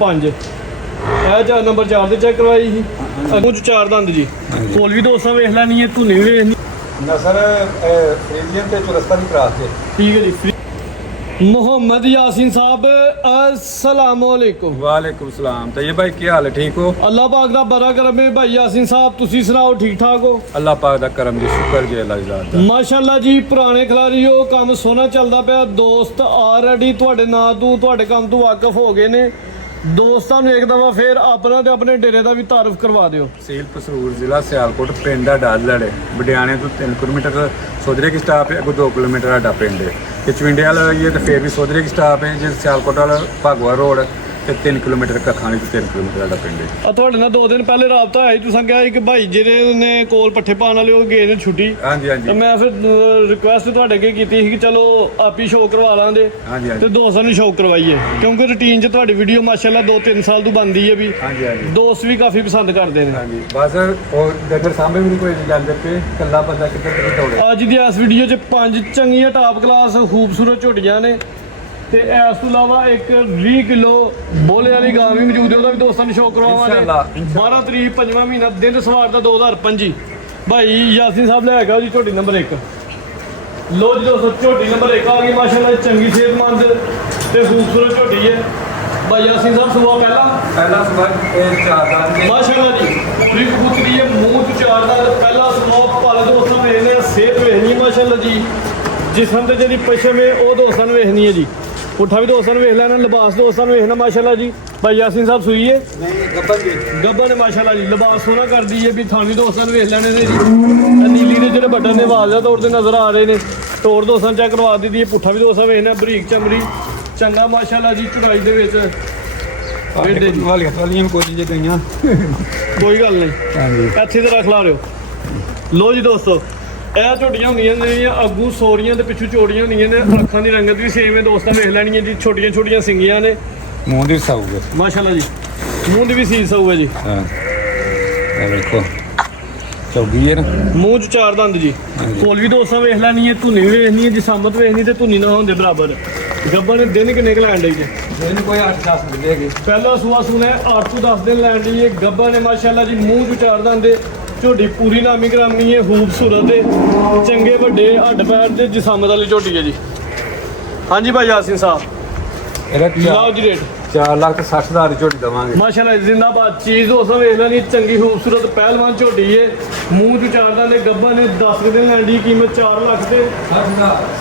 5 ਇਹ ਨੰਬਰ 4 ਤੇ ਚੈੱਕ ਕਰਵਾਈ ਸੀ ਅੱਗੋਂ ਚ 4 ਦੰਦ ਜੀ ਕੋਲ ਵੀ ਦੋਸਤਾਂ ਵੇਖ ਲੈਣੀ ਹੈ ਧੁੰਨੀ ਵੀ ਵੇਖਣੀ ਨਸਰ ਫਰੀਜ਼ੀਅਨ ਤੇ ਚੁਰਸਤਾ ਦੀ ਕਰਾਸ ਤੇ ਠੀਕ ਹੈ ਜੀ। मोहम्मद यासीन साहब अस्सलाम वालेकुम। वालेकुम सलाम। तो ये भाई क्या हाल है, ठीक हो? अल्लाह पाक दा बड़ा करम है भाई यासीन साहब, तुसी सुनाओ ठीक ठाक हो? अल्लाह पाक दा करम जी, शुक्र जी अल्लाह ज़ात दा। माशाअल्लाह जी पुराने खिलाड़ी हो, काम सोना चलदा पिया। दोस्त ऑलरेडी तुहाडे नां तों तुहाडे काम तों वाकिफ हो गए ने। दोस्तां नूं एक दफा फिर अपना ते अपने डेरे दा भी तारुफ करवा दिओ। तहसील पसरूर, जिला सियालकोट, पिंड डालड़ है। बडियाने तो 3 किलोमीटर सोधरे की स्टाप है, अगों 2 किलोमीटर साडा पिंड है। ते चविंडे वाल आइए तो फिर भी सोधरे की स्टाप है। जे सियालकोट वाल भागवा रोड ते 3 किलोमीटर कखानी तो 3 किलोमीटर साडा पिंड है। ਆ ਤੁਹਾਡੇ ਨਾਲ 2 ਦਿਨ ਪਹਿਲੇ ਰਾਬਤਾ ਹੋਇਆ ਸੀ, ਤੁਸੀਂ ਕਿਹਾ ਸੀ ਕਿ ਭਾਈ ਜਿਹੜੇ ਨੇ ਕੋਲ ਪੱਠੇ ਪਾਣ ਵਾਲੇ ਉਹ ਗਏ ਨੇ ਛੁੱਟੀ। ਹਾਂਜੀ ਤੇ ਹਾਂਜੀ ਮੈਂ ਫਿਰ ਰਿਕੁਐਸਟ ਤੁਹਾਡੇ ਅੱਗੇ ਕੀਤੀ ਸੀ ਕਿ ਚਲੋ ਆਪ ਹੀ ਸ਼ੋਅ ਕਰਵਾ ਲਾਂਦੇ ਹਾਂਜੀ ਤੇ ਹਾਂਜੀ ਦੋਸਤਾਂ ਨੂੰ ਸ਼ੌਕ ਕਰਵਾਈਏ, ਕਿਉਂਕਿ ਰੂਟੀਨ 'ਚ ਤੁਹਾਡੀ ਵੀਡੀਓ ਮਾਸ਼ਾਅੱਲਾ 2-3 ਸਾਲ ਤੋਂ ਬਣਦੀ ਹੈ ਵੀ ਹਾਂਜੀ ਹਾਂਜੀ ਦੋਸਤ ਵੀ ਕਾਫੀ ਪਸੰਦ ਕਰਦੇ ਨੇ। ਹਾਂਜੀ ਬਸ ਉਹ ਡੰਗਰ ਸਾਹਮਣੇ ਵੀ ਨਹੀਂ ਕੋਈ ਜਾਂਦੇ ਤੇ ਕੱਲਾ ਬੰਦਾ ਕਿੱਧਰ ਕਿੱਧਰ ਦੌੜੇ। ਅੱਜ ਦੀ ਇਸ ਵੀਡੀਓ 'ਚ 5 ਚੰਗੀਆਂ ਟਾਪ ਕਲਾਸ ਖੂਬਸੂਰਤ ਝੋਟੀਆਂ ਨੇ ਤੇ ਇਸ ਤੋਂ ਇਲਾਵਾ ਇੱਕ 20 ਕਿਲੋ ਬੋਲੇ ਵਾਲੀ ਗਾਂ ਵੀ ਮੌਜੂਦ ਹੈ, ਉਹਦਾ ਵੀ ਦੋਸਤਾਂ ਨੂੰ ਸ਼ੌਕ ਕਰਵਾਵਾਂਗੇ। ਇੰਸ਼ਾਅੱਲਾ। 12 ਤਰੀਕ 5ਵਾਂ ਮਹੀਨਾ ਦਿਨ ਸਵਾਰ ਦਾ 2025। ਭਾਈ ਯਾਸੀਨ ਸਾਹਿਬ ਲੈ ਆਗਾ ਜੀ ਝੋਟੀ ਨੰਬਰ 1। ਲੋ ਜੀ ਦੋਸਤੋ ਝੋਟੀ ਨੰਬਰ 1 ਆ ਗਈ ਮਾਸ਼ਾਅੱਲਾ, ਚੰਗੀ ਸਿਹਤਮੰਦ ਤੇ ਖੂਬਸੂਰਤ ਝੋਟੀ ਹੈ। ਭਾਈ ਯਾਸੀਨ ਸਾਹਿਬ ਸੁਬਾ ਪਹਿਲਾ ਸਬਕ ਇਹ ਚਾਰ ਦਾ ਮਾਸ਼ਾਅੱਲਾ ਜੀ ਫਰੀ ਕਬੂਤਰੀ ਹੈ, ਮੂੰਹ ਤੋਂ ਚਾਰ ਦਾ ਪਹਿਲਾ ਸੁਬਾ ਪਾਲੇ ਦੋਸਤਾਂ ਵੇਖਦੇ, ਸਿਹਤ ਵੇਖਣੀ ਮਾਸ਼ਾਅੱਲਾ ਜੀ। ਜਿਸਮ ਤੇ ਜਿਹੜੀ ਪਛਮ ਹੈ ਉਹ ਦੋਸਤਾਂ ਨੂੰ ਵੇਖਣੀ ਹੈ ਜੀ। ਪੁੱਠਾ ਵੀ ਦੋਸਤਾਂ ਨੂੰ ਵੇਖ ਲੈਣਾ, ਲਿਬਾਸ ਦੋਸਤਾਂ ਨੂੰ ਵੇਖਣਾ ਮਾਸ਼ਾਅੱਲਾ ਜੀ। ਭਾਈ ਯਾਸੀਨ ਸਾਹਿਬ ਸੂਈ ਹੈ ਨਹੀਂ ਗੱਬਰ ਦੀ ਗੱਬਰ ਨੇ ਮਾਸ਼ਾਅੱਲਾ ਜੀ, ਲਿਬਾਸ ਸੋਹਣਾ ਕਰਦੀ ਹੈ ਵੀ ਥਾਣੀ ਦੋਸਤਾਂ ਨੂੰ ਵੇਖ ਲੈਣੇ ਨੇ ਜੀ। ਨੀਲੀ ਦੇ ਜਿਹੜੇ ਬਟਨ ਨੇ ਆਵਾਜ਼ਾਂ ਤੌਰ ਤੇ ਨਜ਼ਰ ਆ ਰਹੇ ਨੇ, ਤੋੜ ਦੋਸਤਾਂ ਚੈੱਕ ਕਰਵਾ ਦਿੱਤੀ ਹੈ। ਪੁੱਠਾ ਵੀ ਦੋਸਤਾਂ ਵੇਖਣਾ, ਬਰੀਕ ਚਮੜੀ ਚੰਗਾ ਮਾਸ਼ਾਅੱਲਾ ਜੀ। ਚੜਾਈ ਦੇ ਵਿੱਚ ਵੇਡੇ ਜੀ ਵਾਲੀਆਂ ਕੋਈ ਜੇ ਗਈਆਂ ਕੋਈ ਗੱਲ ਨਹੀਂ, ਹਾਂਜੀ ਇੱਥੇ ਤੇ ਰੱਖ ਲਾ ਰਿਓ। ਲੋ ਜੀ ਦੋਸਤੋ ਇਹ ਝੋਟੀਆਂ ਹੁੰਦੀਆਂ ਨੇ ਅੱਗੂ ਸੋਰੀਆਂ ਤੇ ਪਿੱਛੂ ਚੋੜੀਆਂ ਹੁੰਦੀਆਂ ਨੇ। ਅੱਖਾਂ ਦੀ ਰੰਗਤ ਵੀ ਸੇਮ ਹੈ ਦੋਸਤਾਂ ਵੇਖ ਲੈਣੀਆਂ ਜੀ। ਛੋਟੀਆਂ ਛੋਟੀਆਂ ਸਿੰਗੀਆਂ ਨੇ ਮੂੰਹ ਦੀ ਸਾਊਗਾ ਮਾਸ਼ਾਅੱਲਾ ਜੀ, ਮੂੰਹ ਦੀ ਵੀ ਸੀਸ ਹੋਊਗਾ ਜੀ। ਹਾਂ ਇਹ ਵੇਖੋ ਚੌਗੀ ਹੈ ਨਾ, ਮੂੰਹ 'ਚ 4 ਦੰਦ ਜੀ। ਕੋਲ ਵੀ ਦੋਸਤਾਂ ਵੇਖ ਲੈਣੀ ਹੈ, ਧੁੰਨੀ ਵੀ ਵੇਖਣੀ ਹੈ, ਜਿਸਾਮਤ ਵੇਖਣੀ ਤੇ ਧੁੰਨੀ ਨਾ ਹੁੰਦੇ ਬਰਾਬਰ। ਗੱਬਾਂ ਨੇ ਦਿਨ ਕਿੰਨੇ ਕੁ ਲੈਣ ਡਈ ਜੇ? ਇਹਨੂੰ ਕੋਈ 8-10 ਮਿਲੇਗੀ। ਪਹਿਲਾ ਸੂਆ ਸੁਣਿਆ 8 ਤੋਂ 10 ਦਿਨ ਲੈਣ ਡਈ ਹੈ। ਗੱਬਾਂ ਨੇ ਮਾਸ਼ਾਅੱਲਾ ਜੀ ਮੂੰਹ 'ਚ 4 ਦੰਦ ਦੇ, ਝੋਟੀ ਪੂਰੀ ਨਾਮੀ ਗ੍ਰਾਮੀ ਹੈ, ਖੂਬਸੂਰਤ ਦੇ ਚੰਗੇ ਵੱਡੇ ਹੱਡ ਪੈਰ ਦੇ ਜਿਸਾਮਤ ਵਾਲੀ ਝੋਟੀ ਹੈ ਜੀ। ਹਾਂਜੀ ਭਾਈ ਯਾਸੀਨ ਸਾਹਿਬ ਇਹਦਾ ਲਾਓ ਜੀ ਰੇਟ 4,60,000 ਦੀ ਝੋਟੀ ਦਵਾਂਗੇ ਮਾਸ਼ਾਅੱਲਾ ਜਿੰਦਾਬਾਦ। ਚੀਜ਼ ਦੋਸਤਾਂ ਵੇਖ ਲੈਣੀ, ਚੰਗੀ ਖੂਬਸੂਰਤ ਪਹਿਲਵਾਨ ਝੋਟੀ ਹੈ। ਮੂੰਹ 'ਚ 4 ਦੰਦ ਦੇ, ਗੱਬਾਂ ਨੇ 10 ਦਿਨ ਲੈਣ ਦੀ ਕੀਮਤ 4 ਲੱਖ ਤੇ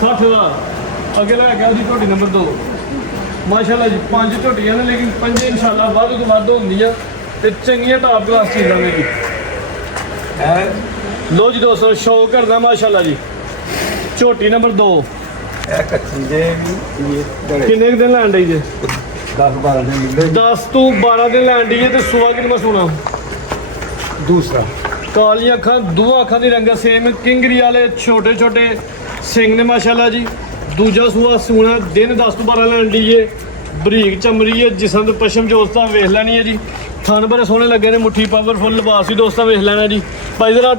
60,000। ਅੱਗੇ ਲੈ ਗਿਆ ਜੀ ਝੋਟੀ ਨੰਬਰ 2 ਮਾਸ਼ਾਅੱਲਾ ਜੀ। 5 ਝੋਟੀਆਂ ਨੇ ਲੇਕਿਨ 5 ਇਨਸ਼ਾਅੱਲਾ ਵੱਧ ਤੋਂ ਵੱਧ ਹੁੰਦੀਆਂ ਤੇ ਚੰਗੀਆਂ ਟਾਪ ਕਲਾਸ ਚੀਜ਼ਾਂ ਨੇ ਜੀ। ਲੋ ਜੀ ਦੋਸਤੋ ਸ਼ੌਕ ਕਰਦਾ ਮਾਸ਼ਾਅੱਲਾ ਜੀ। ਝੋਟੀ ਨੰਬਰ 2 ਇਹ ਕੱਚੀ ਜੇ ਵੀ ਕਿੰਨੇ ਕੁ ਦਿਨ ਲੈਣ ਡਈ ਜੇ? 10-12 ਦਿਨ ਮਿਲਦੇ। 10 ਤੋਂ 12 ਦਿਨ ਲੈਣ ਡਈ ਹੈ ਤੇ ਸੁਆ ਕਿੰਨਾ ਸੋਣਾ। ਦੂਸਰਾ ਕਾਲੀਆਂ ਅੱਖਾਂ, ਦੋਵਾਂ ਅੱਖਾਂ ਦੀ ਰੰਗਤ ਸੇਮ, ਕਿੰਗਰੀ ਵਾਲੇ ਛੋਟੇ ਛੋਟੇ ਸਿੰਘ ਨੇ ਮਾਸ਼ਾਅੱਲਾ ਜੀ। ਦੂਜਾ ਸੂਆ ਸੋਣਾ ਦਿਨ 10 ਤੋਂ 12 ਲੈਣ ਡਈ ਹੈ, ਬਰੀਕ ਚਮੜੀ ਹੈ, ਜਿਸਮ ਤੇ ਪਸ਼ਮ ਦੋਸਤਾਂ ਵੇਖ ਲੈਣੀ ਹੈ ਜੀ। ਥਣ ਬੜੇ ਸੋਹਣੇ ਲੱਗੇ ਨੇ, ਮੁੱਠੀ ਪਾਵਰਫੁੱਲ ਲਿਬਾਸ ਵੀ ਦੋਸਤਾਂ ਵੇਖ ਲੈਣਾ ਜੀ। ਭਾਈ ਜਰਾ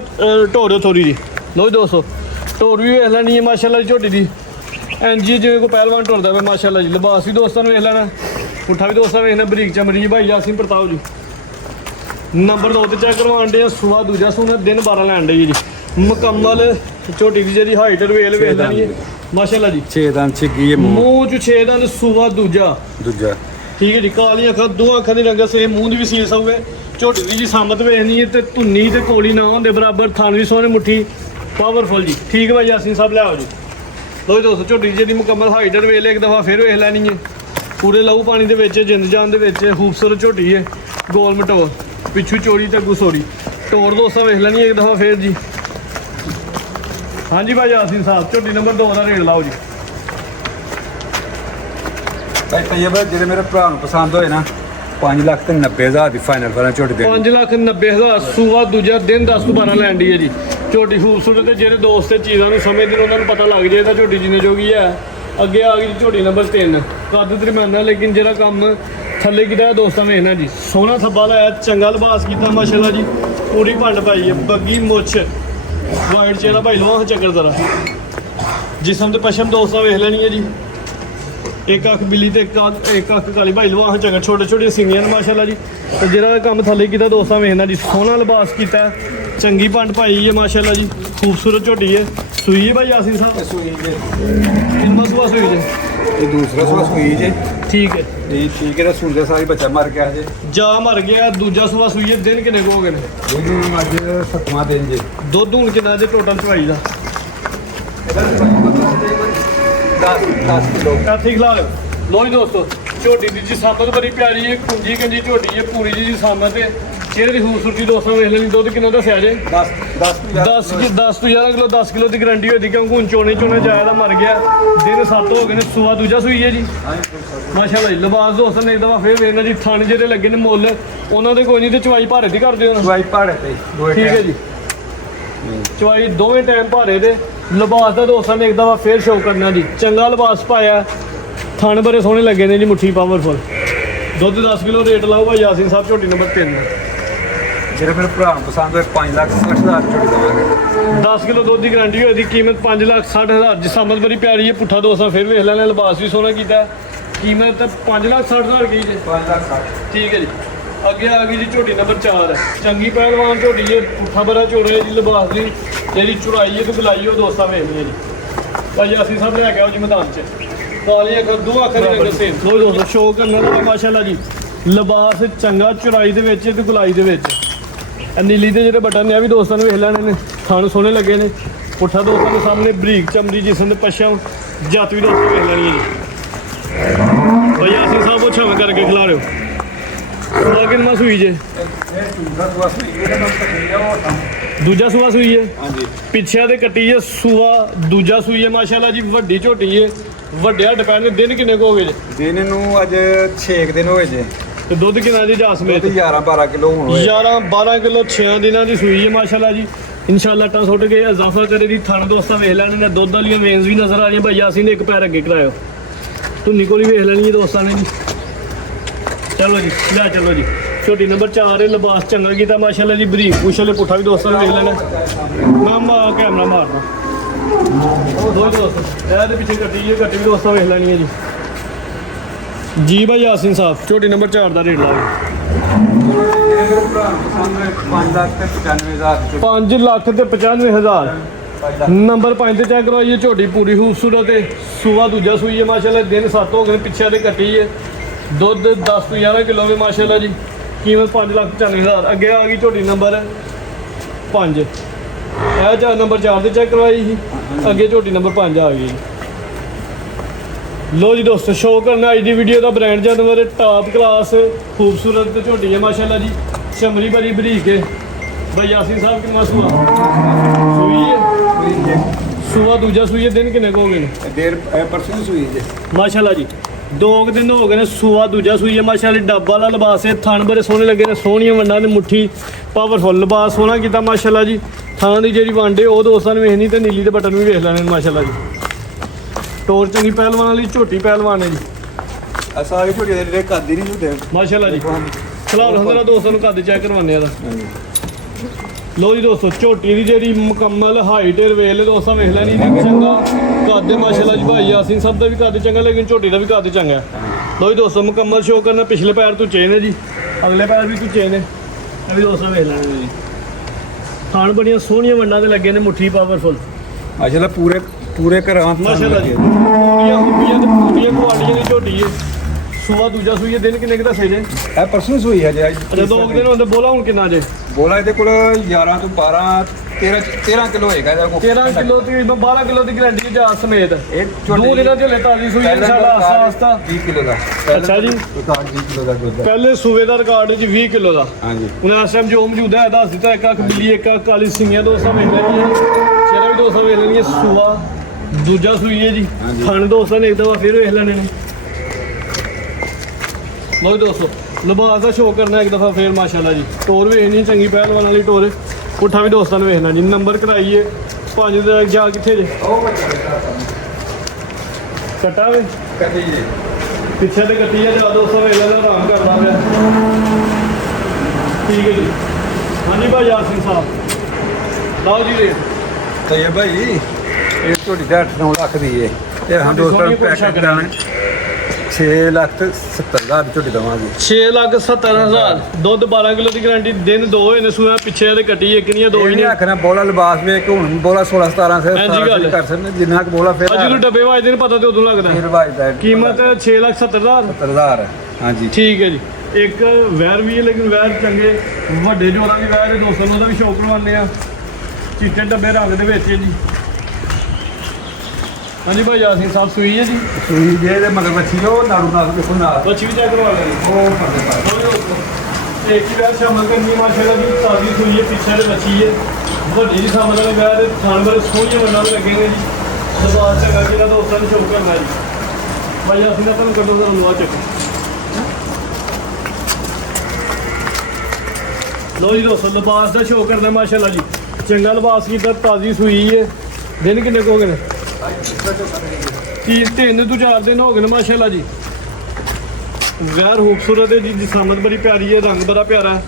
ਢੋਰਿਓ ਥੋੜੀ ਜੀ। ਲੋ ਜੀ ਦੋਸਤੋ ਢੋਰ ਵੀ ਵੇਖ ਲੈਣੀ ਹੈ ਮਾਸ਼ਾਅੱਲਾ ਜੀ ਝੋਟੀ ਦੀ, ਐਨਜੀ ਜਿਵੇਂ ਕੋਈ ਪਹਿਲਵਾਨ ਢੋਰਦਾ ਪਿਆ ਮਾਸ਼ਾਅੱਲਾ ਜੀ। ਲਿਬਾਸ ਵੀ ਦੋਸਤਾਂ ਨੂੰ ਵੇਖ ਲੈਣਾ, ਪੁੱਠਾ ਵੀ ਦੋਸਤਾਂ ਵੇਖਣਾ, ਬਰੀਕ ਚਮੜੀ ਜੀ। ਭਾਈ ਯਾਸੀਨ ਪ੍ਰਤਾਪ ਜੀ ਨੰਬਰ 2 ਤੇ ਚੈੱਕ ਕਰਵਾਉਣ ਦੇ। ਸੁਆ ਦੂਜਾ ਸੂਣਾ ਦਿਨ 12 ਲੈਣ ਦੇ ਜੀ। ਮੁਕੰਮਲ ਝੋਟੀ ਦੀ ਜਿਹੜੀ ਹਾਈਟ ਰਵੇਲ ਵੇਖ ਲੈਣੀ ਹੈ ਮਾਸ਼ਾਅੱਲਾ ਜੀ। 6 ਦੰਦ ਛਿੱਗੀ ਮੂੰਹ 'ਚ 6 ਦੰਦ, ਸੂਆ ਦੂਜਾ ਠੀਕ ਹੈ ਜੀ। ਕਾਲੀਆਂ ਅੱਖਾਂ, ਦੋਵਾਂ ਅੱਖਾਂ ਦੀ ਰੰਗਤ ਸੇਮ, ਮੂੰਹ ਦੀ ਵੀ ਸੀਸ ਹੋਵੇ। ਝੋਟੀ ਦੀ ਜੀ ਸਾਮਤ ਵੇਖਣੀ ਹੈ ਤੇ ਧੁੰਨੀ ਤੇ ਕੋਲੀ ਨਾ ਹੁੰਦੇ ਬਰਾਬਰ, ਥਣ ਵੀ ਸੋਹਣੇ, ਮੁੱਠੀ ਪਾਵਰਫੁੱਲ ਜੀ। ਠੀਕ ਹੈ ਭਾਈ ਯਾਸੀਨ ਸਾਹਿਬ ਲੈ ਆਓ ਜੀ। ਲੋ ਜੀ ਦੋਸਤੋ ਝੋਟੀ ਜਿਹੜੀ ਮੁਕੰਮਲ ਹਾਈਟ ਰਵੇਲ ਇੱਕ ਦਫਾ ਫਿਰ ਵੇਖ ਲੈਣੀ ਹੈ। ਪੂਰੇ ਲਹੂ ਪਾਣੀ ਦੇ ਵਿੱਚ, ਜਿੰਦ ਜਾਨ ਦੇ ਵਿੱਚ ਖੂਬਸੂਰਤ ਝੋਟੀ ਹੈ। ਗੋਲ ਮਟੋਰ, ਪਿੱਛੂ ਚੋੜੀ ਤੇ ਅੱਗੂ ਸੋੜੀ। ਟੋਰ ਦੋਸਤਾਂ ਵੇਖ ਲੈਣੀ ਇੱਕ ਦਫਾ ਫਿਰ ਜੀ। ਹਾਂਜੀ ਭਾਈ ਯਾਸੀਨ ਸਾਹਿਬ ਝੋਟੀ ਨੰਬਰ 2 ਦਾ ਰੇਟ ਲਾਓ ਜੀ। ਭਾਈ ਤੈਯਬ ਜਿਹੜੇ ਮੇਰੇ ਭਰਾ ਨੂੰ ਪਸੰਦ ਹੋਏ ਨਾ 5,90,000 ਦੀ ਫਾਈਨਲ ਵਾਲਾ ਝੋਟੀ ਦੇ 5,90,000 ਸੂਆ ਦੂਜਾ ਦਿਨ 10 ਤੋਂ 12 ਲੈਣ ਦੀ ਹੈ ਜੀ। ਝੋਟੀ ਖੂਬਸੂਰਤ ਤੇ ਜਿਹੜੇ ਦੋਸਤ ਤੇ ਚੀਜ਼ਾਂ ਨੂੰ ਸਮਝਦੇ ਨੇ ਉਹਨਾਂ ਨੂੰ ਪਤਾ ਲੱਗ ਜਾਏ ਤਾਂ ਝੋਟੀ ਜਿੰਨੇ ਜੋਗੀ ਹੈ। ਅੱਗੇ ਆ ਗਈ ਝੋਟੀ ਨੰਬਰ 3 ਕੱਦ ਦਰਮਿਆਨਾ, ਲੇਕਿਨ ਜਿਹੜਾ ਕੰਮ ਥੱਲੇ ਕੀਤਾ ਦੋਸਤਾਂ ਵੇਖਣਾ ਜੀ। ਸੋਹਣਾ ਥੱਬਾ ਲਾਇਆ, ਚੰਗਾ ਲਿਬਾਸ ਕੀਤਾ ਮਾਸ਼ਾਅੱਲਾ ਜੀ। ਪੂਰੀ ਭੰਡ ਪਾਈ ਹੈ, ਬੱਗੀ ਮੁੱਛ, ਵਾਈਟ ਚਿਹਰਾ ਭਾਈ ਲੋਹਾ ਚੱਕਰ ਜ਼ਰਾ। ਜਿਸਮ ਤੇ ਪਸ਼ਮ ਦੋਸਤਾਂ ਵੇਖ ਲੈਣੀ ਹੈ ਜੀ। ਇੱਕ ਅੱਖ ਬਿੱਲੀ ਤੇ ਇੱਕ ਅੱਖ ਕਾਲੀ ਭਾਈ ਲਵਾ ਚੰਗਾ ਛੋਟੇ ਛੋਟੇ ਸਿੰਗੀਆਂ ਨੇ ਮਾਸ਼ਾਅੱਲਾ ਜੀ। ਤੇ ਜਿਹੜਾ ਕੰਮ ਥੱਲੇ ਕੀਤਾ ਦੋਸਤਾਂ ਵੇਖਣਾ ਜੀ, ਸੋਹਣਾ ਲਿਬਾਸ ਕੀਤਾ ਹੈ, ਚੰਗੀ ਪੰਡ ਪਾਈ ਹੈ ਮਾਸ਼ਾਅੱਲਾ ਜੀ, ਖੂਬਸੂਰਤ ਝੋਟੀ ਹੈ। ਸੂਈ ਹੈ ਭਾਈ ਯਾਸੀਨ ਸਾਹਿਬ? ਸੂਈ ਜੇ ਕਿੰਨਾ ਸੂਆ ਸੂਈ ਜੇ? ਇਹ ਦੂਸਰਾ ਸੂਆ ਸੂਈ ਜੇ। ਠੀਕ ਹੈ, ਇਹ ਠੀਕ ਹੈ, ਸੁਣਦੇ ਸਾਰੀ ਬੱਚਾ ਮਰ ਗਿਆ ਜੇ। ਜਾ ਮਰ ਗਿਆ, ਦੂਜਾ ਸੂਆ ਸੂਈ ਹੈ। ਦਿਨ ਕਿੰਨੇ ਕੁ ਹੋ ਗਏ ਨੇ? ਇਹਨੂੰ ਅੱਜ 7ਵਾਂ ਦਿਨ ਜੇ। ਦੁੱਧ ਹੁਣ ਕਿੰਨਾ ਜੇ ਟੋਟਲ ਚਵਾਈ ਦਾ? 10 ਕਿਲੋ। ਕਾਥੀ ਖਿਲਾ ਲੋ ਜੀ ਦੋਸਤੋ, ਝੋਟੀ ਦੀ ਜੀ ਸਾਮਤ ਬੜੀ ਪਿਆਰੀ ਹੈ, ਕੁੰਜੀ ਕੰਜੀ ਝੋਟੀ ਹੈ ਪੂਰੀ ਜੀ ਸਾਮਤ ਹੈ। ਚਿਹਰੇ ਦੀ ਖੂਬਸੂਰਤੀ ਦੋਸਤੋ ਵੇਖ ਲੈਣੀ। ਦੁੱਧ ਕਿੰਨਾ ਦੱਸਿਆ ਜੇ? 10 ਤੋਂ 11 ਕਿਲੋ 10 ਕਿਲੋ ਦੀ ਗਰੰਟੀ ਹੋਈ, ਕਿਉਂਕਿ ਹੁਣ ਚੋਣੇ ਜਾਇਆ ਦਾ ਮਰ ਗਿਆ। ਦਿਨ 7 ਹੋ ਗਏ ਨੇ, ਸੂਆ ਦੂਜਾ ਸੂਈ ਹੈ ਜੀ ਮਾਸ਼ਾਅੱਲਾ ਜੀ। ਲਿਬਾਸ ਦੋਸਤਾਂ ਨੇ ਇੱਕ ਦਫਾ ਫੇਰ ਵੇਖਣਾ ਜੀ, ਥਣ ਜਿਹੜੇ ਲੱਗੇ ਨੇ ਮੁੱਲ ਉਹਨਾਂ ਦੇ ਕੋਈ ਨਹੀਂ, ਤੇ ਚਵਾਈ ਭਾਰੇ ਦੀ ਕਰਦੇ ਹੋ? ਚਵਾਈ ਭਾੜੇ ਤੇ ਠੀਕ ਹੈ ਜੀ, ਚਵਾਈ ਦੋਵੇਂ ਟਾਈਮ ਭਾਰੇ ਦੇ। ਲਿਬਾਸ ਦਾ ਦੋਸਤਾਂ ਨੇ ਇੱਕ ਦਫਾ ਫੇਰ ਸ਼ੋਅ ਕਰਨਾ ਜੀ, ਚੰਗਾ ਲਿਬਾਸ ਪਾਇਆ, ਥਣ ਬੜੇ ਸੋਹਣੇ ਲੱਗੇ ਨੇ ਜੀ, ਮੁੱਠੀ ਪਾਵਰਫੁਲ। ਦੁੱਧ 10 ਕਿਲੋ ਰੇਟ ਲਾਓ ਭਾਈ ਯਾਸੀਨ ਸਾਹਿਬ, ਝੋਟੀ ਨੰਬਰ 3। ਜਿਹੜਾ ਮੇਰੇ ਭਰਾ ਨੂੰ ਪਸੰਦ ਹੋਏ 5,60,000 ਝੋਟੀ ਦੇਵਾਂਗੇ। 10 ਕਿਲੋ ਦੁੱਧ ਦੀ ਗਾਰੰਟੀ ਹੋਈ ਦੀ ਕੀਮਤ 5,60,000। ਜਿਸ ਸਾਮਤ ਬੜੀ ਪਿਆਰੀ ਹੈ, ਪੁੱਠਾ ਦੋਸਤਾਂ ਫਿਰ ਵੇਖ ਲੈਣਾ, ਲਿਬਾਸ ਵੀ ਸੋਹਣਾ ਕੀਤਾ, ਕੀਮਤ 5,60,000 ਕੀ ਜੇ? 5,60,000। ਠੀਕ ਹੈ ਜੀ। ਅੱਗੇ ਆ ਗਈ ਜੀ ਝੋਟੀ ਨੰਬਰ 4, ਚੰਗੀ ਪਹਿਲਵਾਨ ਝੋਟੀ ਹੈ, ਪੁੱਠਾ ਬੜਾ ਚੋੜਾ ਹੈ ਜੀ, ਲਿਬਾਸ ਦੀ ਜਿਹੜੀ ਚੁਰਾਈ ਹੈ ਤੇ ਗੁਲਾਈ ਉਹ ਦੋਸਤਾਂ ਵੇਖਣੀ ਹੈ ਜੀ। ਭਾਈ ਅਸੀਂ ਸਭ ਲੈ ਕੇ ਆਓ ਜੀ ਮੈਦਾਨ 'ਚ। ਕਾਲੀਆਂ ਦੋ ਅੱਖਾਂ ਦੇ ਰੰਗ ਸੇਮ ਲੋ ਦੋਸਤੋ, ਸ਼ੋਅ ਕਰਨਾ ਦਾ ਮਾਸ਼ਾਅੱਲਾ ਜੀ। ਲਿਬਾਸ ਚੰਗਾ ਚੁਰਾਈ ਦੇ ਵਿੱਚ ਤੇ ਗੁਲਾਈ ਦੇ ਵਿੱਚ। ਨੀਲੀ ਦੇ ਜਿਹੜੇ ਬਟਨ ਨੇ ਆ ਵੀ ਦੋਸਤਾਂ ਨੂੰ ਵੇਖ ਲੈਣੇ ਨੇ, ਥਣ ਸੋਹਣੇ ਲੱਗੇ ਨੇ। ਪੁੱਠਾ ਦੋਸਤਾਂ ਦੇ ਸਾਹਮਣੇ ਬਰੀਕ ਚਮੜੀ ਜਿਸਮ ਦੇ ਪਛਮ ਜੱਤ ਵੀ ਦੋਸਤਾਂ ਵੇਖ ਲੈਣੀ ਹੈ ਜੀ। ਭਾਈ ਅਸੀਂ ਸਭ ਕੁਛ ਹਮ ਕਰਕੇ ਖਿਲਾ ਰਹੇ ਹੋ। ਸੂਆ ਕਿੰਨਾ ਸੂਈ ਜੇ? ਦੂਜਾ ਸੂਆ ਸੂਈ ਹੈ ਹਾਂਜੀ। ਪਿੱਛੇ ਦੇ ਕੱਟੀ ਹੈ, ਸੂਆ ਦੂਜਾ ਸੂਈ ਹੈ ਮਾਸ਼ਾਅੱਲਾ ਜੀ। ਵੱਡੀ ਝੋਟੀ ਹੈ, ਵੱਡਿਆ ਡਿਪੈਂਡ। ਦਿਨ ਕਿੰਨੇ ਕੁ ਹੋ ਗਏ ਜੇ? ਦਿਨ ਨੂੰ ਅੱਜ 6 ਦਿਨ ਹੋਏ ਜੇ। ਤੇ ਦੁੱਧ ਕਿੰਨਾ ਜੀ ਜਾਸਮੀਨ? 11-12 ਕਿਲੋ ਹੁਣ ਹੋਏ। 11-12 ਕਿਲੋ 6 ਦਿਨਾਂ ਦੀ ਸੂਈ ਹੈ ਮਾਸ਼ਾਅੱਲਾ ਜੀ। ਇਨਸ਼ਾਅੱਲਾ ਟਾਂ ਸੁੱਟ ਕੇ ਇਜ਼ਾਫਾ ਕਰੇ ਦੀ। ਥਣ ਦੋਸਤਾਂ ਵੇਖ ਲੈਣੇ ਨੇ, ਦੁੱਧ ਵਾਲੀਆਂ ਵੇਨਸ ਵੀ ਨਜ਼ਰ ਆ ਰਹੀਆਂ। ਭਾਈ ਅਸੀਂ ਨੇ ਇੱਕ ਪੈਰ ਅੱਗੇ ਕਰਾਇਓ, ਧੁੰਨੀ ਕੋਲ ਹੀ ਵੇਖ ਲੈਣੀ ਹੈ ਦੋਸਤਾਂ ਨੇ ਜੀ। ਚਲੋ ਜੀ ਲੈ ਚਲੋ ਜੀ। ਝੋਟੀ ਨੰਬਰ 4 ਹੈ, ਲਿਬਾਸ ਚੰਗਾ ਕੀਤਾ ਮਾਸ਼ਾਅੱਲਾ ਜੀ। ਬਰੀਕ ਪੁੱਛ ਵਾਲੇ ਪੁੱਠਾ ਵੀ ਦੋਸਤਾਂ ਨੇ ਵੇਖ ਲੈਣਾ। ਮੈਂ ਕੈਮਰਾ ਮਾਰਨਾ ਉਹ ਦੋ ਦੋਸਤ ਇਹਦੇ ਪਿੱਛੇ ਕੱਟੀ ਹੈ, ਕੱਟੀ ਵੀ ਦੋਸਤਾਂ ਵੇਖ ਲੈਣੀ ਹੈ ਜੀ। ਜੀ ਭਾਈ ਯਾਸੀਨ ਸਾਹਿਬ, ਝੋਟੀ ਨੰਬਰ 4 ਦਾ ਰੇਟ ਲਾਓ। 5,95,000 ਨੰਬਰ 5 ਤੇ ਚੈੱਕ ਕਰਵਾਈਏ। ਝੋਟੀ ਪੂਰੀ ਖੂਬਸੂਰਤ ਹੈ, ਸੂਆ ਦੂਜਾ ਸੂਈ ਹੈ ਮਾਸ਼ਾਅੱਲਾ। ਦਿਨ 7 ਹੋ ਗਏ, ਪਿੱਛੇ ਦੇ ਕੱਟੀ ਹੈ। ਦੁੱਧ 10 ਤੋਂ 11 ਕਿਲੋ ਹੈ ਮਾਸ਼ਾਅੱਲਾ ਜੀ। ਕੀਮਤ 5,95,000। ਅੱਗੇ ਆ ਗਈ ਝੋਟੀ ਨੰਬਰ 5। ਇਹ ਨੰਬਰ 4 ਤੇ ਚੈੱਕ ਕਰਵਾਈ ਸੀ, ਅੱਗੇ ਝੋਟੀ ਨੰਬਰ 5 ਆ ਗਈ। ਲੋ ਜੀ ਦੋਸਤੋ, ਸ਼ੋਅ ਕਰਨਾ ਅੱਜ ਦੀ ਵੀਡੀਓ ਦਾ ਬ੍ਰਾਂਡ ਜਾਨਵਰ ਟਾਪ ਕਲਾਸ ਖੂਬਸੂਰਤ ਝੋਟੀ ਹੈ ਮਾਸ਼ਾਅੱਲਾ ਜੀ। ਚਮੜੀ ਬੜੀ ਬਰੀਕ ਹੈ। ਭਾਈ ਯਾਸੀਨ ਸਾਹਿਬ ਕਿੰਨਾ ਸੂਆ ਸੂਈ ਹੈ? ਸੂਆ ਦੂਜਾ ਸੂਈ ਹੈ। ਦਿਨ ਕਿੰਨੇ ਕੁ ਹੋ ਗਏ ਨੇ? ਦੇਰ ਪਰਸੋਂ ਸੂਈ ਜੇ ਮਾਸ਼ਾਅੱਲਾ ਜੀ। 2 ਦਿਨ ਹੋ ਗਏ ਨੇ, ਸੂਆ ਦੂਜਾ ਸੂਈ ਹੈ ਮਾਸ਼ਾਅੱਲਾ। ਡੱਬਾ ਵਾਲਾ ਲਿਬਾਸ ਹੈ, ਥਣ ਬੜੇ ਸੋਹਣੇ ਲੱਗੇ ਨੇ, ਸੋਹਣੀਆਂ ਵੰਡਾਂ ਨੇ, ਮੁੱਠੀ ਪਾਵਰਫੁਲ ਲਿਬਾਸ ਸੋਹਣਾ ਕੀਤਾ ਮਾਸ਼ਾਅੱਲਾ ਜੀ। ਥਾਂ ਦੀ ਜਿਹੜੀ ਵੰਡ ਹੈ ਉਹ ਦੋਸਤਾਂ ਨੇ ਵੇਖਣੀ, ਤੇ ਨੀਲੀ ਦੇ ਬਟਨ ਵੀ ਵੇਖ ਲੈਣੇ ਮਾਸ਼ਾਅੱਲਾ ਜੀ। ਟੋਰ ਚੰਗੀ ਪਹਿਲਵਾਨ ਵਾਲੀ ਝੋਟੀ ਪਹਿਲਵਾਨ ਹੈ ਜੀ। ਆ ਸਾਰੇ ਝੋਟੀ ਦੇ ਜਿਹੜੇ ਕੱਦ ਹੀ ਨਹੀਂ ਹੁੰਦੇ ਮਾਸ਼ਾਅੱਲਾ ਜੀ। ਫਿਲਹਾਲ ਹੰਦਰਾ ਦੋਸਤਾਂ ਨੂੰ ਕੱਦ ਚੈੱਕ ਕਰਵਾਉਂਦੇ ਆ ਦਾ। ਲੋ ਜੀ ਦੋਸਤੋ, ਝੋਟੀ ਦੀ ਜਿਹੜੀ ਮੁਕੰਮਲ ਹਾਈਟ ਰਵੇਲ ਦੋਸਤਾਂ ਵੇਖ ਲੈਣੀ ਜੀ। ਚੰਗਾ ਕੱਦ ਮਾਸ਼ਾਅੱਲਾ ਜੀ। ਭਾਈ ਯਾਸੀਨ ਸਭ ਦਾ ਵੀ ਕੱਦ ਚੰਗਾ, ਲੇਕਿਨ ਝੋਟੀ ਦਾ ਵੀ ਕੱਦ ਚੰਗਾ। ਲੋ ਜੀ ਦੋਸਤੋ, ਮੁਕੰਮਲ ਸ਼ੋਅ ਕਰਨਾ। ਪਿਛਲੇ ਪੈਰ ਤੋਂ ਚੇਨ ਹੈ ਜੀ, ਅਗਲੇ ਪੈਰ ਵੀ ਤੋਂ ਚੇਨ ਹੈ। ਇਹ ਵੀ ਦੋਸਤਾਂ ਵੇਖ ਲੈਣੇ ਜੀ। ਖਾਣ ਬੜੀਆਂ ਸੋਹਣੀਆਂ ਵੰਡਾਂ ਦੇ ਲੱਗੇ ਨੇ, ਮੁੱਠੀ ਪਾਵਰਫੁਲ ਮਾਸ਼ਾਅੱਲਾ। ਪੂਰੇ ਘਰਾਂ ਮਾਸ਼ਾਅੱਲਾ ਜੀ। ਪੂਰੀਆਂ ਹੁੰਦੀਆਂ ਤੇ ਪੂਰੀਆਂ ਕੁਆਲੀਆਂ ਦੀ ਝੋਟੀ ਹੈ। ਸੂਆ ਦੂਜਾ ਸੂਈ ਹੈ। ਦਿਨ ਕਿੰਨੇ ਕੁ ਦੱਸੇ ਜੇ? ਇਹ ਪਰਸੋਂ ਸੂਈ ਹੈ ਜੇ। ਅੱਛਾ, 2 ਦਿਨ ਹੁੰਦੇ। ਬੋਲਾ ਹੁਣ ਕਿੰਨਾ ਜੇ? ਬੋਲਾ ਇਹਦੇ ਕੋਲ 11 ਤੋਂ 12 13 ਕਿਲੋ ਹੋਏਗਾ ਇਹਦਾ ਕੋਲ। 13 ਕਿਲੋ ਤੇ 12 ਕਿਲੋ ਦੀ ਗਰੰਟੀ ਹੈ ਜਾ ਸਮੇਤ। ਇਹ 2 ਦਿਨਾਂ ਚ ਹਲੇ ਤਾਜ਼ੀ ਸੂਈ ਇਨਸ਼ਾਅੱਲਾ। ਆਸਤਾ 20 ਕਿਲੋ ਦਾ। ਅੱਛਾ ਜੀ। ਰਿਕਾਰਡ 20 ਕਿਲੋ ਦਾ ਦੁੱਧ ਹੈ। ਪਹਿਲੇ ਸੂਬੇ ਦਾ ਰਿਕਾਰਡ ਜੀ 20 ਕਿਲੋ ਦਾ। ਹਾਂਜੀ। ਹੁਣ ਇਸ ਟਾਈਮ ਜੋ ਮੌਜੂਦ ਹੈ ਦੱਸ ਦਿੱਤਾ। ਇੱਕ ਅੱਖ ਬਿੱਲੀ, ਇੱਕ ਅੱਖ ਕਾਲੀ ਸਿੰਗੀਆਂ ਦੋਸਤਾਂ ਵੇਖ ਲੈਣੀ ਹੈ। ਚਿਹਰਾ ਵੀ ਦੋਸਤਾਂ ਵੇਖ ਲੈਣੀ ਹੈ। ਸੂਆ ਦੂਜਾ ਸੂਈ ਹੈ ਜੀ। ਥਣ ਦੋਸਤਾਂ ਨੇ ਇੱਕ ਦਫਾ ਫਿਰ ਵੇਖ ਲੈਣੇ ਨੇ। ਲੋ ਦੋਸਤੋ, ਲਿਬਾਸ ਦਾ ਸ਼ੋਅ ਕਰਨਾ ਇੱਕ ਦਫਾ ਫੇਰ ਮਾਸ਼ਾਅੱਲਾ ਜੀ। ਟੋਰ ਵੇਖਣੀ ਚੰਗੀ ਪਹਿਲਵਾਨ ਵਾਲੀ ਟੋਰ। ਪੁੱਠਾ ਵੀ ਦੋਸਤਾਂ ਨੂੰ ਵੇਖਣਾ ਜੀ। ਨੰਬਰ ਕਰਾਈਏ 5 ਦਾ ਜਾ ਕਿੱਥੇ ਜੇ? ਕੱਟਾ ਵੇ ਕੱਟੀ ਜੀ ਪਿੱਛੇ ਤੇ ਕੱਟੀ ਹੈ ਜਾ ਦੋਸਤਾਂ ਵੇਖ ਲੈਣਾ, ਆਰਾਮ ਕਰਦਾ ਪਿਆ। ਠੀਕ ਹੈ ਜੀ। ਹਾਂਜੀ ਭਾਈ ਯਾਸੀਨ ਸਾਹਿਬ ਲਾਓ ਜੀ ਰੇਟ। ਤੇ ਇਹ ਭਾਈ ਇਹ ਝੋਟੀ ਦਾ 8-9 ਲੱਖ ਦੀ ਹੈ। ਇਹ ਹਾਂ ਦੋਸਤਾਂ ਨੂੰ ਪੈਕੇਟ ਦਾਣੇ 6,70,000 ਦੀ ਝੋਟੀ ਦਵਾਂਗੇ। 6,70,000 ਦੁੱਧ 12 ਕਿਲੋ ਦੀ ਗਾਰੰਟੀ ਦਿਨ 2 ਹੋਏ ਨੇ ਸੂਆ ਪਿੱਛੇ ਇਹਦੇ ਕੱਟੀ ਇੱਕ ਨਹੀਂ ਆ ਦੋ ਇਹ ਹੀ ਨਹੀਂ ਨਹੀਂ ਆਖਣਾ ਬੋਲਾ ਲਿਬਾਸ ਵੇਖ ਹੁਣ ਬੋਲਾ 16-17 ਸੇ ਹਾਂਜੀ ਗੱਲ। ਕਰ ਸਕਦੇ ਜਿੰਨਾ ਕੁ ਬੋਲਾ ਫਿਰ ਜਦੋਂ ਡੱਬੇ ਵਾਜਦੇ ਨੇ ਪਤਾ ਤੇ ਉਦੋਂ ਲੱਗਦਾ ਫਿਰ ਵਾਜਦਾ ਕੀਮਤ 6,70,000 70,000 ਹਾਂਜੀ ਠੀਕ ਹੈ ਜੀ। ਇੱਕ ਵੈਰ ਵੀ ਹੈ ਲੇਕਿਨ ਵੈਰ ਚੰਗੇ ਵੱਡੇ ਜੋਰਾਂ ਦੀ ਵੈਰ ਹੈ ਦੋਸਤਾਂ ਨੂੰ ਉਹਦਾ ਵੀ ਸ਼ੌਕ ਕਰਵਾਉਂਦੇ ਆ ਚਿੱਟੇ ਡੱਬੇ ਰੰਗ ਦੇ ਵਿੱਚ ਹੈ ਜੀ। ਹਾਂਜੀ ਭਾਈ ਯਾਸੀਨ ਸਾਹਿਬ ਸੂਈ ਹੈ ਜੀ ਸੂਈ ਜੇ ਦੇ ਮਗਰ ਬੱਚੀ ਉਹ ਨਾੜੂ ਨਾਲ ਦੇਖੋ ਨਾਲ ਬੱਚੀ ਵੀ ਚੈੱਕ ਕਰਵਾ ਲੈਣੀ ਉਹ ਫਰਦੇ ਪਾ ਇੱਕ ਹੀ ਵੈਰ ਸ਼ਾਮਲ ਕਰਨੀ ਮਾਸ਼ਾਅੱਲਾ ਜੀ ਤਾਜ਼ੀ ਸੂਈ ਹੈ ਪਿੱਛੇ ਦੇ ਬੱਚੀ ਹੈ ਵੱਡੀ ਜੀ ਸਾਹਮਣੇ ਵਾਲੇ ਵੈਰ ਖਾਣ ਵਾਲੇ ਸੋਹਣੀਆਂ ਮੰਨਾਂ ਦੇ ਲੱਗੇ ਨੇ ਜੀ ਦਬਾਅ ਚੰਗਾ ਜਿਹੜਾ ਦੋਸਤਾਂ ਨੂੰ ਸ਼ੌਕ ਕਰਨਾ ਜੀ ਭਾਈ ਯਾਸੀਨ ਦਾ ਤੁਹਾਨੂੰ ਕੱਢੋ ਦਾ ਲਵਾ ਚੱਕ ਲੋ ਜੀ ਦੋਸਤੋ ਲਿਬਾਸ ਦਾ ਸ਼ੌਕ ਕਰਨਾ ਮਾਸ਼ਾਅੱਲਾ ਜੀ ਚੰਗਾ ਲਿਬਾਸ ਕੀਤਾ ਤਾਜ਼ੀ ਸੂਈ ਹੈ ਦਿਨ ਕਿੰਨੇ ਕੁ ਹੋ ਗਏ ਨੇ 3 ਤੋਂ 4 ਦਿਨ ਹੋ ਗਏ ਨੇ ਮਾਸ਼ਾਅੱਲਾ ਜੀ ਵੈਰ ਖੂਬਸੂਰਤ ਹੈ ਜੀ ਜਿਸਮਤ ਬੜੀ ਪਿਆਰੀ ਹੈ ਰੰਗ ਬੜਾ ਪਿਆਰਾ ਹੈ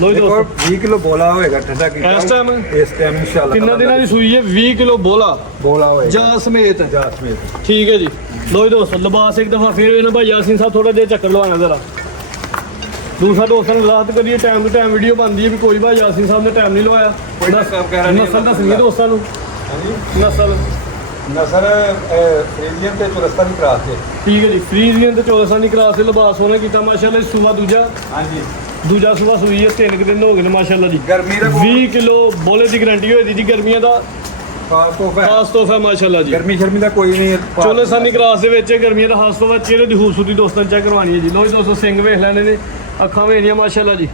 ਲੋ ਜੀ ਦੇਖੋ ਦੋਸਤੋ 20 ਕਿਲੋ ਬੋਲਾ ਹੋਏਗਾ ਠੰਡਾ ਕੀਤਾ ਇਸ ਟਾਈਮ ਇਨਸ਼ਾਅੱਲਾ ਕਿੰਨਾ ਦਿਨਾਂ ਦੀ ਸੂਈ ਹੈ 20 ਕਿਲੋ ਬੋਲਾ ਬੋਲਾ ਹੋਏਗਾ ਜਾਂ ਸਮੇਤ ਜਾਸਮੀਨ ਠੀਕ ਹੈ ਜੀ ਲੋ ਜੀ ਦੋਸਤੋ ਲਿਬਾਸ ਇੱਕ ਦਫਾ ਫੇਰ ਇਹਨਾਂ ਭਾਈ ਯਾਸੀਨ ਸਾਹਿਬ ਥੋੜਾ ਜਿਹਾ ਚੱਕਰ ਲਵਾਣਾ ਜ਼ਰਾ ਦੂਸਰਾ ਦੋਸਤਾਂ ਨੂੰ ਰਾਹਤ ਕਰੀਏ ਟਾਈਮ ਟੂ ਟਾਈਮ ਵੀਡੀਓ ਬਣਦੀ ਹੈ ਵੀ ਕੋਈ ਭਾਈ ਯਾਸੀਨ ਸਾਹਿਬ ਨੇ ਟਾਈਮ ਨਹੀਂ ਲਵਾਇਆ ਕੋਈ ਨਸਲ ਵਗੈਰਾ ਨਹੀਂ ਨਸਲ ਦੱਸਣੀ ਦੋਸਤਾਂ ਨੂੰ ਹਾਂਜੀ ਨਸਲ ਨਸਰ ਫਰੀਜ਼ੀਅਨ ਤੇ ਚੁਰਸਤਾਨੀ ਕਰਾਸ ਤੇ ਠੀਕ ਹੈ ਜੀ ਫਰੀਜ਼ੀਅਨ ਤੇ 14 ਦੀ ਕਲਾਸ ਦੇ ਲਿਬਾਸ ਹੋਣਾ ਕੀਤਾ ਮਾਸ਼ਾਅੱਲਾ ਸੂਆ ਹਾਂਜੀ ਦੂਜਾ ਸੂਆ ਸੂਈ ਹੈ 3 ਦਿਨ ਹੋ ਗਏ ਨੇ ਮਾਸ਼ਾਅੱਲਾ ਜੀ ਗਰਮੀ ਦਾ 20 ਕਿਲੋ ਬੋਲੇ ਦੀ ਗਾਰੰਟੀ ਹੋਈ ਦੀ ਗਰਮੀਆਂ ਦਾ ਖਾਸ ਤੋਹਫਾ ਖਾਸ ਤੋਹਫਾ ਮਾਸ਼ਾਅੱਲਾ ਜੀ ਗਰਮੀ ਸ਼ਰਮੀ ਦਾ ਕੋਈ ਨਹੀਂ 14 ਕਲਾਸ ਦੇ ਵਿੱਚ ਗਰਮੀਆਂ ਦਾ ਖਾਸ ਤੋਹਫਾ ਚਿਹਰੇ ਦੀ ਖੂਬਸੂਰਤੀ ਦੋਸਤਾਂ ਚੈੱਕ ਕਰਵਾਉਣੀ ਹੈ ਜੀ ਲੋ ਜੀ ਦੋਸਤੋ ਸਿੰਘ ਵੇਖ ਲੈਣੇ ਨੇ ਅੱਖਾਂ ਵੇਖਣੀਆਂ ਮਾਸ਼ਾਅੱਲਾ ਜੀ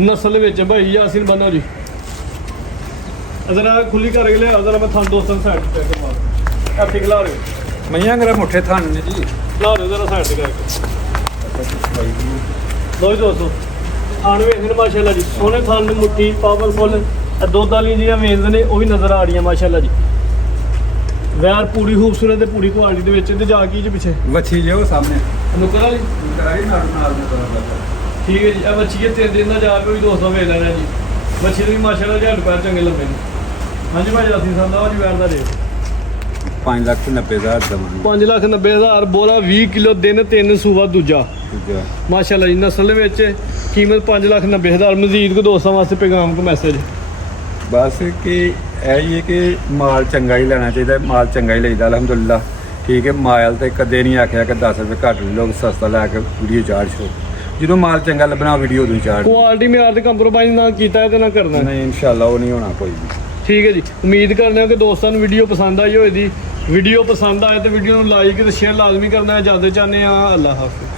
ਨਸਲ ਵਿੱਚ ਭਾਈ ਯਾਸੀਨ ਬੰਨੋ ਜੀ ਅਜ਼ਰਾ ਖੁੱਲੀ ਕਰਕੇ ਲਿਆ ਅਜ਼ਰਾ ਮੈਂ ਤੁਹਾਨੂੰ ਦੋਸਤਾਂ ਨੂੰ ਸਾਈਡ ਤੇ ਕਰਵਾ ਆ ਪਿਘਲਾ ਰਹੇ ਮਈਆਂ ਗਰਾ ਮੁੱਠੇ ਥਾਨ ਨੇ ਜੀ ਲਾ ਰਹੇ ਜ਼ਰਾ ਸਾਈਡ ਤੇ ਕਰਕੇ ਲੋ ਜੀ ਦੋਸਤੋ ਥਾਣ ਵੇਖਦੇ ਨੇ ਮਾਸ਼ਾਅੱਲਾ ਜੀ ਸੋਹਣੇ ਥਾਣ ਦੀ ਮੁੱਠੀ ਪਾਵਰਫੁੱਲ ਦੁੱਧ ਵਾਲੀ ਜਿਹੜੀਆਂ ਵੇਂਦ ਨੇ ਉਹ ਵੀ ਨਜ਼ਰ ਆ ਰਹੀਆਂ ਮਾਸ਼ਾਅੱਲਾ ਜੀ ਵੈਰ ਪੂਰੀ ਖੂਬਸੂਰਤ ਤੇ ਪੂਰੀ ਕੁਆਲਿਟੀ ਦੇ ਵਿੱਚ ਤੇ ਜਾ ਕੀ ਜੀ ਪਿੱਛੇ ਵੱਛੀ ਜੇ ਉਹ ਸਾਹਮਣੇ ਨੁਕਰ ਵਾਲੀ ਕਰਾਈ ਨਾਲ ਨਾਲ ਦੇ ਠੀਕ ਹੈ ਜੀ ਇਹ ਬੱਚੀ ਇਹ 3 ਦਿਨ ਦਾ ਜਾ ਕੇ ਵੀ ਦੋਸਤੋਂ ਵੇਖ ਲੈਣਾ ਜੀ ਬੱਚੀ ਦੇ ਵੀ ਮਾਸ਼ਾਅੱਲਾ ਜੀ ਹੱਡ ਪੈਰ ਚੰਗੇ ਲੰਮੇ ਨੇ ਹਾਂਜੀ ਭਾਈ ਯਾਸੀਨ ਸਾਹਿਬ ਦਾ ਜੀ ਵੈਰ ਦਾ ਰੇਟ 5,90,000 ਦਵਾਂਗੇ 5,90,000 ਬੋਲਾ 20 ਕਿਲੋ ਦਿਨ 3 ਸੂਆ ਦੂਜਾ ਮਾਸ਼ਾਅੱਲਾ ਜੀ ਨਸਲ ਦੇ ਵਿੱਚ ਕੀਮਤ 5,90,000 ਮਜ਼ੀਦ ਕੋ ਦੋਸਤਾਂ ਵਾਸਤੇ ਪੈਗਾਮ ਕੋ ਮੈਸੇਜ ਬਸ ਕਿ ਇਹ ਹੀ ਹੈ ਕਿ ਮਾਲ ਚੰਗਾ ਹੀ ਲੈਣਾ ਚਾਹੀਦਾ ਮਾਲ ਚੰਗਾ ਹੀ ਲਈਦਾ ਅਲਹਮਦੁਲਿਲਾ ਠੀਕ ਹੈ ਮਾਲ ਤੇ ਕਦੇ ਨਹੀਂ ਆਖਿਆ ਕਿ 10 ਰੁਪਏ ਘੱਟ ਲੋਕ ਸਸਤਾ ਲੈ ਕੇ ਵੀਡੀਓ ਚਾਰਜ ਛੋ ਜਦੋਂ ਮਾਲ ਚੰਗਾ ਲੱਭਣਾ ਵੀਡੀਓ ਨੂੰ ਚਾਰਜ ਕੁਆਲਿਟੀ ਮਿਆਰ ਤੇ ਕੰਪਰੋਮਾਈਜ਼ ਨਾ ਕੀਤਾ ਤੇ ਨਾ ਕਰਨਾ ਨਹੀਂ ਇਨਸ਼ਾਅੱਲਾ ਉਹ ਨਹੀਂ ਹੋਣਾ ਕੋਈ ਵੀ ਠੀਕ ਹੈ ਜੀ ਉਮੀਦ ਕਰਦੇ ਹਾਂ ਕਿ ਦੋਸਤਾਂ ਨੂੰ ਵੀਡੀਓ ਪਸੰਦ ਆਈ ਹੋਏਗੀ ਵੀਡੀਓ ਪਸੰਦ ਆਏ ਤੇ ਵੀਡੀਓ ਨੂੰ ਲਾਈਕ ਤੇ ਸ਼ੇਅਰ ਲਾਜ਼ਮੀ ਕਰਨਾ ਹੈ। ਇਜਾਜ਼ਤ ਚਾਹੁੰਦੇ ਹਾਂ। ਅੱਲਾਹ ਹਾਫਿਜ਼।